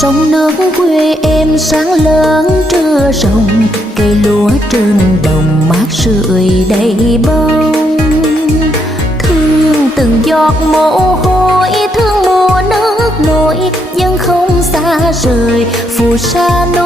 Sông nước quê em sáng lớn trưa rồng, cây lúa trên đồng mát rượi đầy bông. Thương từng giọt mồ hôi, thương mùa nước nổi, nhưng không xa rời phù sa núi